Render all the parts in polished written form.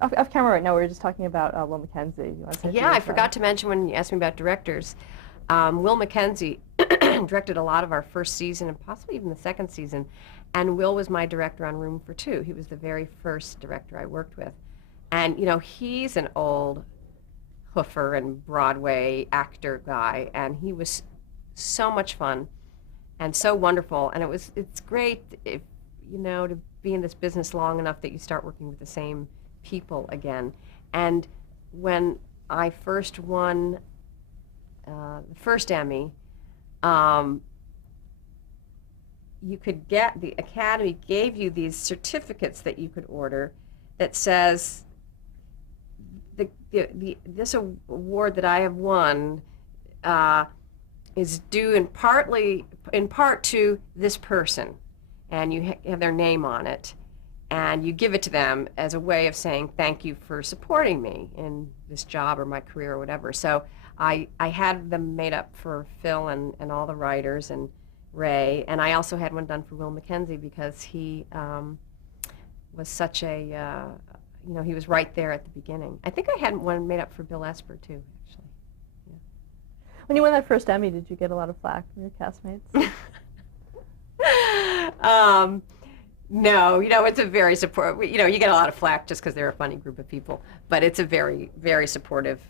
Off camera right now, we were just talking about Will Mackenzie. You want to say Yeah, I forgot to mention when you asked me about directors. Will Mackenzie directed a lot of our first season and possibly even the second season. And Will was my director on Room for Two. He was the very first director I worked with. And, he's an old hoofer and Broadway actor guy, and he was so much fun and so wonderful. And it's great if, to be in this business long enough that you start working with the same people again. And when I first won the first Emmy, the Academy gave you these certificates that you could order that says this award that I have won is due in part to this person, and you have their name on it, and you give it to them as a way of saying thank you for supporting me in this job or my career or whatever. So I had them made up for Phil and all the writers and Ray, and I also had one done for Will Mackenzie because he was such a he was right there at the beginning. I think I had one made up for Bill Esper too, actually. Yeah. When you won that first Emmy, did you get a lot of flack from your castmates? No, it's a very supportive, you get a lot of flack just because they're a funny group of people, but it's a very, very supportive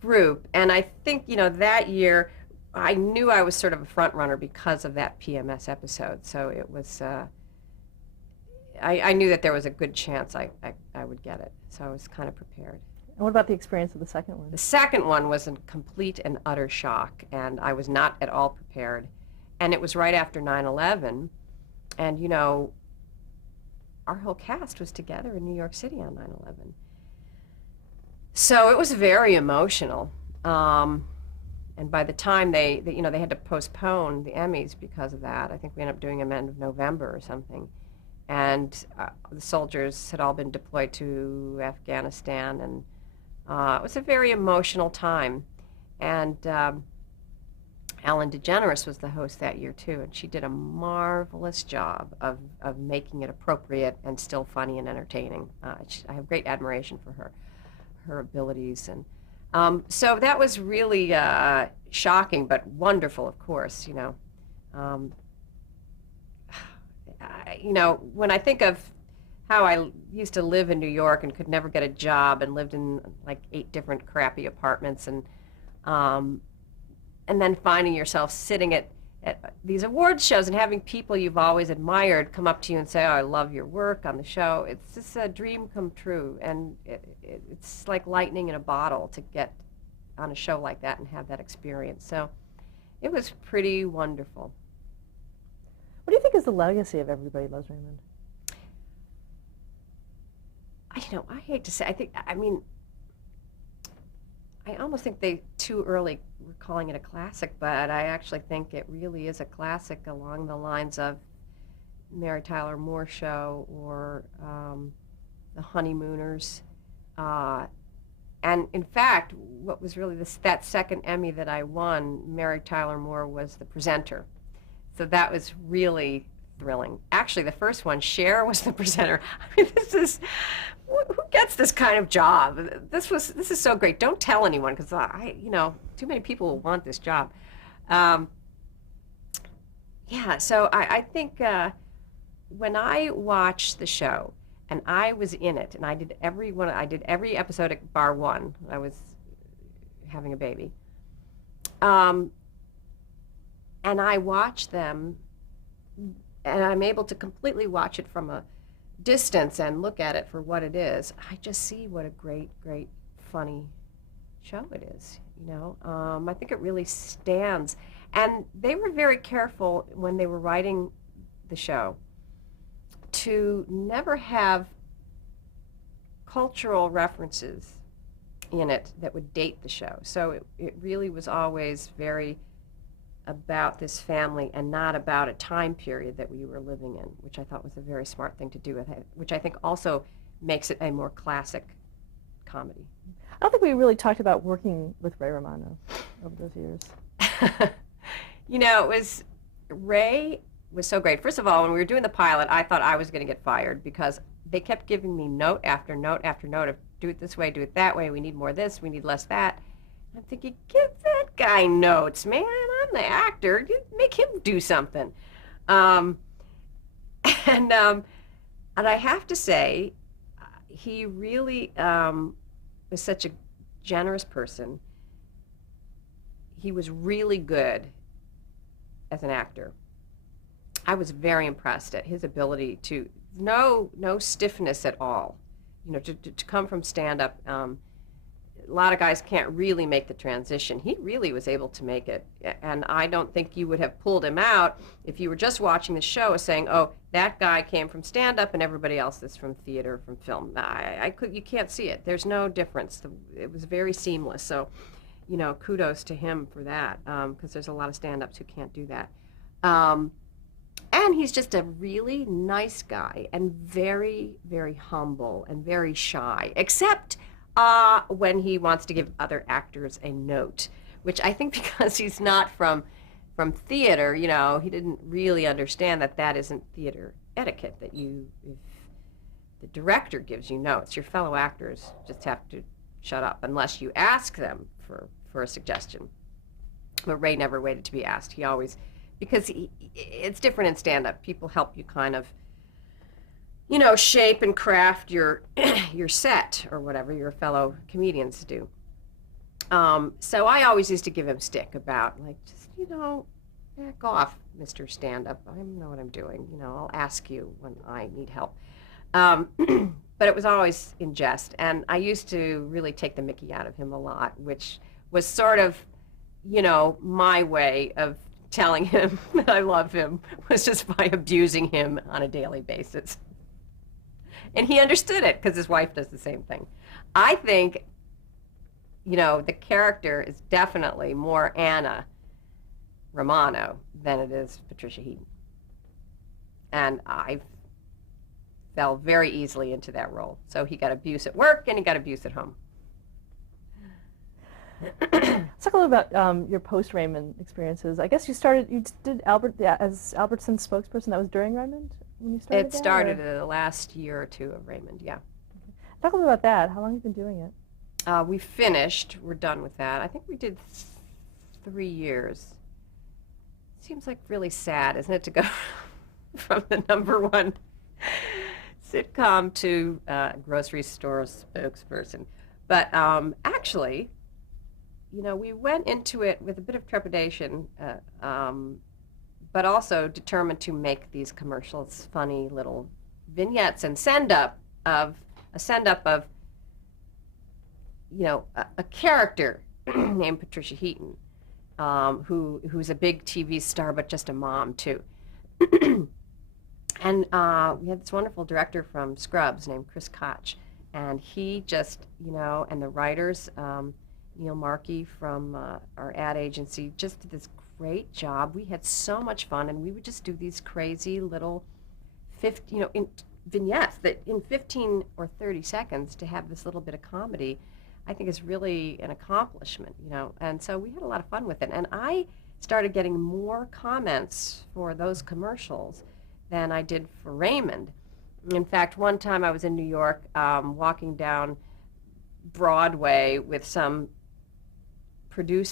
group. And I think, that year, I knew I was sort of a front runner because of that PMS episode. So it was, I knew that there was a good chance I would get it. So I was kind of prepared. And what about the experience of the second one? The second one was a complete and utter shock, and I was not at all prepared. And it was right after 9/11, and our whole cast was together in New York City on 9/11. So it was very emotional. And by the time they had to postpone the Emmys because of that. I think we ended up doing them end of November or something. And the soldiers had all been deployed to Afghanistan, and it was a very emotional time. And Ellen DeGeneres was the host that year too, and she did a marvelous job of making it appropriate and still funny and entertaining. I have great admiration for her abilities, and so that was really shocking, but wonderful, of course. When I think of how I used to live in New York and could never get a job and lived in like 8 different crappy apartments, and then finding yourself sitting at these awards shows and having people you've always admired come up to you and say, "Oh, I love your work on the show." It's just a dream come true, and it's like lightning in a bottle to get on a show like that and have that experience. So it was pretty wonderful. What do you think is the legacy of Everybody Loves Raymond? I hate to say, I almost think they too early were calling it a classic, but I actually think it really is a classic along the lines of Mary Tyler Moore Show or The Honeymooners. And in fact, what was really that second Emmy that I won, Mary Tyler Moore was the presenter. So that was really thrilling. Actually, the first one, Cher was the presenter. Who gets this kind of job? This is so great. Don't tell anyone, because too many people will want this job. So I think when I watched the show, and I was in it, and I did every episode at bar one. I was having a baby. And I watch them, and I'm able to completely watch it from a distance and look at it for what it is. I just see what a great, great, funny show it is, I think it really stands. And they were very careful when they were writing the show to never have cultural references in it that would date the show. So it really was always very about this family and not about a time period that we were living in, which I thought was a very smart thing to do with it, which I think also makes it a more classic comedy. I don't think we really talked about working with Ray Romano over those years. Ray was so great. First of all, when we were doing the pilot, I thought I was going to get fired because they kept giving me note after note after note of do it this way, do it that way, we need more this, we need less that. I'm thinking, give that guy notes, man. I'm the actor. You make him do something. Um, and um, and I have to say, he really is such a generous person. He was really good as an actor. I was very impressed at his ability to no stiffness at all. You know, to come from stand up. A lot of guys can't really make the transition. He really was able to make it, and I don't think you would have pulled him out if you were just watching the show as saying, "Oh, that guy came from stand-up, and everybody else is from theater, from film." You can't see it. There's no difference. It was very seamless. So, you know, kudos to him for that, because there's a lot of stand-ups who can't do that. And he's just a really nice guy, and very, very humble, and very shy, except when he wants to give other actors a note, which I think because he's not from theater, you know, he didn't really understand that that isn't theater etiquette, that if the director gives you notes, your fellow actors just have to shut up unless you ask them for a suggestion. But Ray never waited to be asked. He always, because it's different in stand-up. People help you kind of, you know, shape and craft your your set or whatever your fellow comedians do. So I always used to give him stick about, like, just, you know, back off, Mr. Stand-Up. I know what I'm doing. You know, I'll ask you when I need help. But it was always in jest, and I used to really take the mickey out of him a lot, which was sort of, you know, my way of telling him that I love him, was just by abusing him on a daily basis. And he understood it because his wife does the same thing. I think, you know, the character is definitely more Anna Romano than it is Patricia Heaton. And I fell very easily into that role. So he got abuse at work and he got abuse at home. Let's talk a little about your post-Raymond experiences. I guess you did as Albertson's spokesperson. That was during Raymond when you started. It started the last year or two of Raymond, yeah. Talk a little about that. How long have you been doing it? We finished. We're done with that. I think we did 3 years. Seems like really sad, isn't it, to go from the #1 sitcom to grocery store spokesperson. But actually, you know, we went into it with a bit of trepidation, but also determined to make these commercials funny little vignettes and send up of, you know, a character named Patricia Heaton, who's a big TV star, but just a mom too. And we had this wonderful director from Scrubs named Chris Koch, and he just, you know, and the writers, Neil Markey from our ad agency, just did this great job. We had so much fun, and we would just do these crazy little vignettes that in 15 or 30 seconds to have this little bit of comedy, I think is really an accomplishment, you know. And so we had a lot of fun with it. And I started getting more comments for those commercials than I did for Raymond. In fact, one time I was in New York walking down Broadway with some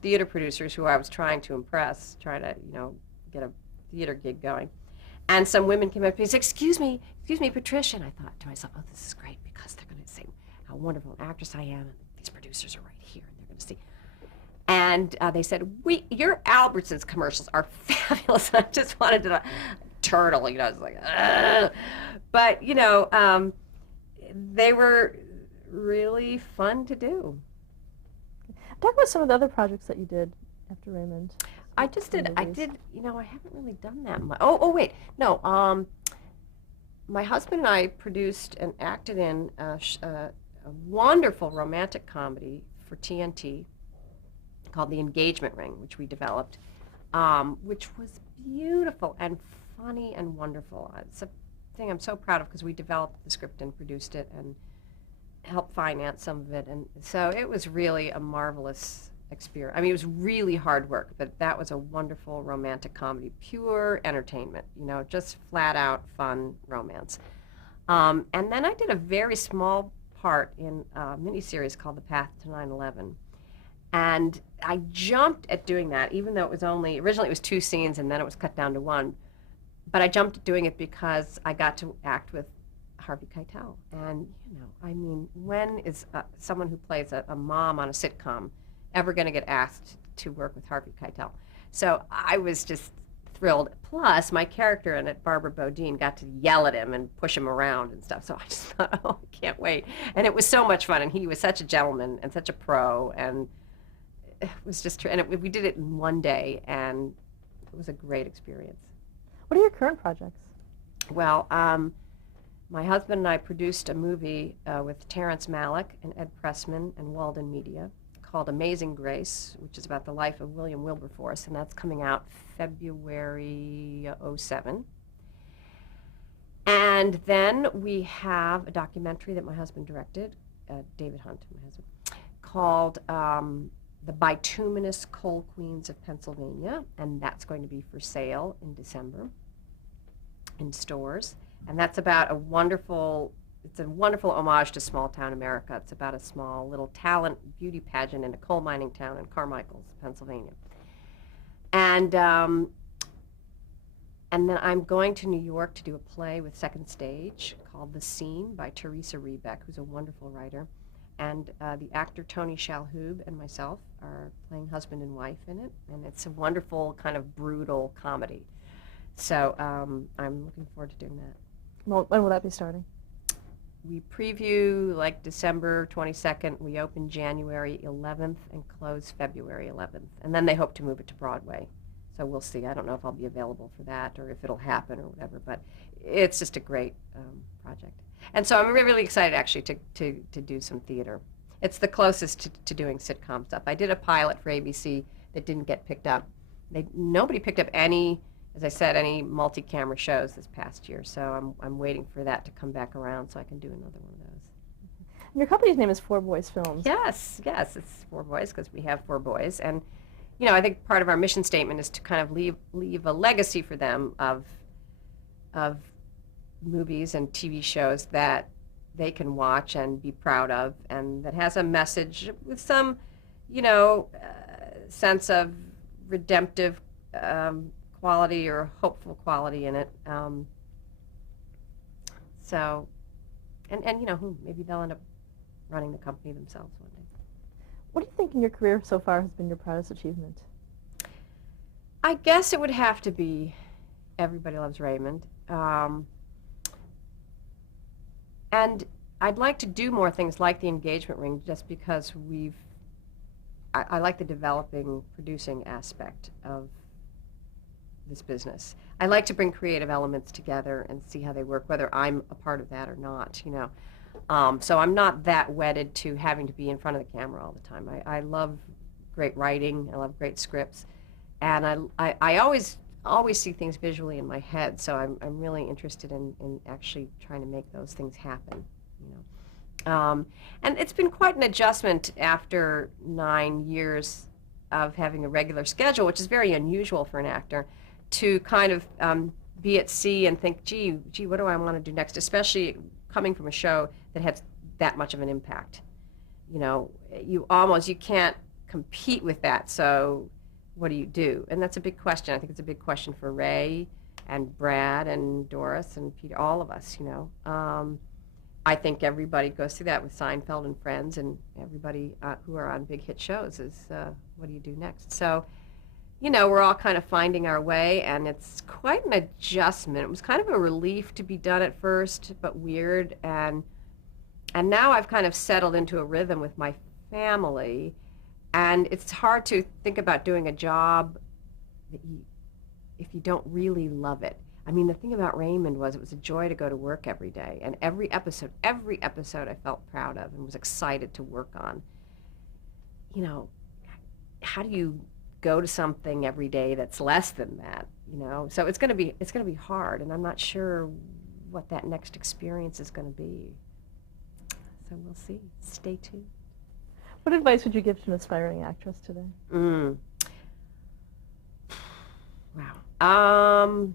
theater producers who I was trying to impress, trying to, you know, get a theater gig going. And some women came up to me and said, excuse me, Patricia. And I thought to myself, oh, this is great because they're going to say how wonderful an actress I am. And these producers are right here and they're going to see. And they said, your Albertsons commercials are fabulous. I just wanted to turtle, you know, I was like, ugh. But, you know, they were really fun to do. Talk about some of the other projects that you did after Raymond. I did, you know, I haven't really done that much. Oh, wait, no, my husband and I produced and acted in a wonderful romantic comedy for TNT called The Engagement Ring, which we developed, which was beautiful and funny and wonderful. It's a thing I'm so proud of because we developed the script and produced it and helped finance some of it, and so it was really a marvelous experience. I mean, it was really hard work, but that was a wonderful romantic comedy, pure entertainment, you know, just flat out fun romance. And then I did a very small part in a miniseries called The Path to 9/11. And I jumped at doing that, even though it was originally it was 2 scenes and then it was cut down to one. But I jumped at doing it because I got to act with Harvey Keitel. And, I mean, when is someone who plays a mom on a sitcom ever going to get asked to work with Harvey Keitel? So I was just thrilled. Plus, my character in it, Barbara Bodine, got to yell at him and push him around and stuff. So I just thought, oh, I can't wait. And it was so much fun. And he was such a gentleman and such a pro. And it was just, and we did it in one day. And it was a great experience. What are your current projects? Well, my husband and I produced a movie with Terrence Malick and Ed Pressman and Walden Media called Amazing Grace, which is about the life of William Wilberforce, and that's coming out February '07. And then we have a documentary that my husband directed, David Hunt, my husband, called The Bituminous Coal Queens of Pennsylvania, and that's going to be for sale in December in stores. And that's about it's a wonderful homage to small town America. It's about a small little talent beauty pageant in a coal mining town in Carmichael, Pennsylvania. And then I'm going to New York to do a play with Second Stage called The Scene by Teresa Rebeck, who's a wonderful writer. And the actor Tony Shalhoub and myself are playing husband and wife in it. And it's a wonderful kind of brutal comedy. So I'm looking forward to doing that. Well, when will that be starting? We preview like December 22nd. We open January 11th and close February 11th. And then they hope to move it to Broadway. So we'll see. I don't know if I'll be available for that or if it'll happen or whatever, but it's just a great project. And so I'm really excited actually to do some theater. It's the closest to doing sitcom stuff. I did a pilot for ABC that didn't get picked up. Nobody picked up any, as I said, any multi-camera shows this past year. So I'm waiting for that to come back around so I can do another one of those. And your company's name is Four Boys Films. Yes, it's Four Boys because we have 4 boys. And, I think part of our mission statement is to kind of leave a legacy for them of movies and TV shows that they can watch and be proud of, and that has a message with some, sense of redemptive quality or hopeful quality in it. So, and maybe they'll end up running the company themselves one day. What do you think in your career so far has been your proudest achievement? I guess it would have to be Everybody Loves Raymond. And I'd like to do more things like The Engagement Ring just because I like the developing, producing aspect of this business. I like to bring creative elements together and see how they work, whether I'm a part of that or not, So I'm not that wedded to having to be in front of the camera all the time. I love great writing. I love great scripts. And I always see things visually in my head, so I'm really interested in actually trying to make those things happen, And it's been quite an adjustment after 9 years of having a regular schedule, which is very unusual for an actor, to kind of be at sea and think, gee, what do I want to do next? Especially coming from a show that had that much of an impact. You can't compete with that, so what do you do? And that's a big question. I think it's a big question for Ray and Brad and Doris and Peter, all of us, I think everybody goes through that with Seinfeld and Friends, and everybody who are on big hit shows is, what do you do next? So, we're all kind of finding our way, and it's quite an adjustment. It was kind of a relief to be done at first, but weird, and now I've kind of settled into a rhythm with my family, and it's hard to think about doing a job that if you don't really love it. I mean, the thing about Raymond was it was a joy to go to work every day, and every episode I felt proud of and was excited to work on. How do you go to something every day that's less than that? So it's going to be hard, and I'm not sure what that next experience is going to be. So we'll see. Stay tuned. What advice would you give to an aspiring actress today? Wow.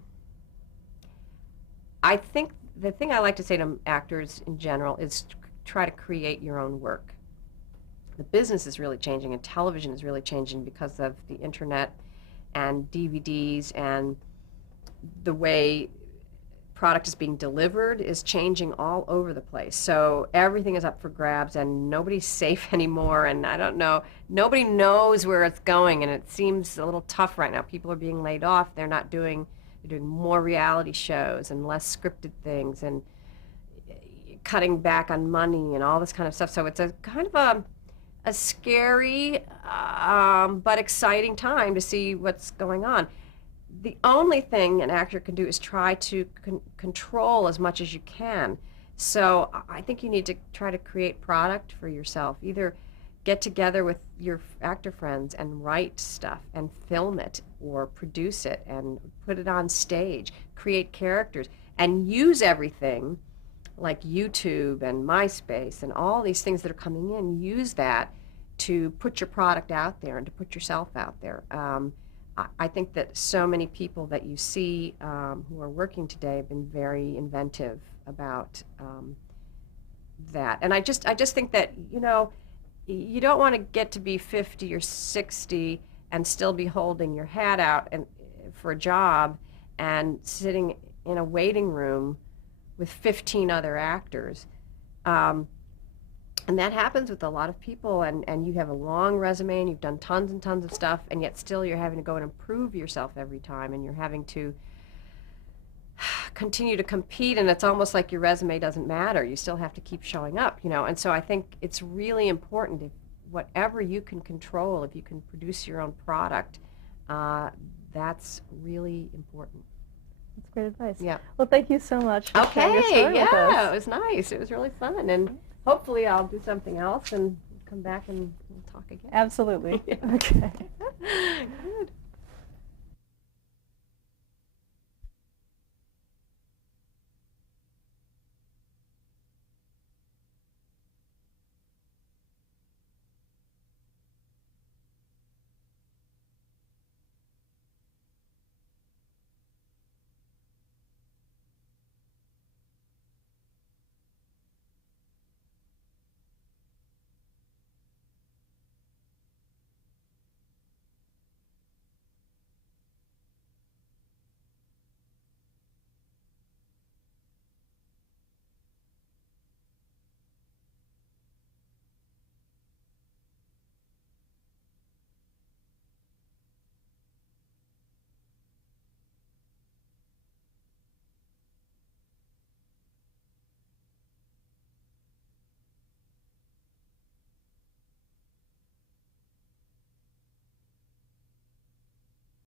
I think the thing I like to say to actors in general is try to create your own work. The business is really changing, and television is really changing because of the internet and DVDs, and the way product is being delivered is changing all over the place. So everything is up for grabs, and nobody's safe anymore, and I don't know, nobody knows where it's going, and it seems a little tough right now. People are being laid off. They're doing more reality shows and less scripted things, and cutting back on money and all this kind of stuff. So it's a kind of a scary but exciting time to see what's going on. The only thing an actor can do is try to control as much as you can. So I think you need to try to create product for yourself. Either get together with your actor friends and write stuff and film it, or produce it and put it on stage, create characters, and use everything like YouTube and MySpace and all these things that are coming in. Use that to put your product out there and to put yourself out there. I think that so many people that you see who are working today have been very inventive about that. And I just think that, you know, you don't want to get to be 50 or 60 and still be holding your hat out and for a job and sitting in a waiting room with 15 other actors. And that happens with a lot of people, and you have a long resume and you've done tons and tons of stuff, and yet still you're having to go and improve yourself every time, and you're having to continue to compete, and it's almost like your resume doesn't matter. You still have to keep showing up, you know. And so I think it's really important, if whatever you can control, if you can produce your own product, that's really important. That's great advice. Yeah. Well, thank you so much for sharing your Okay, story with yeah, us. it was nice. It was really fun, and hopefully I'll do something else and come back and we'll talk again. Absolutely. Yeah. Okay. Good.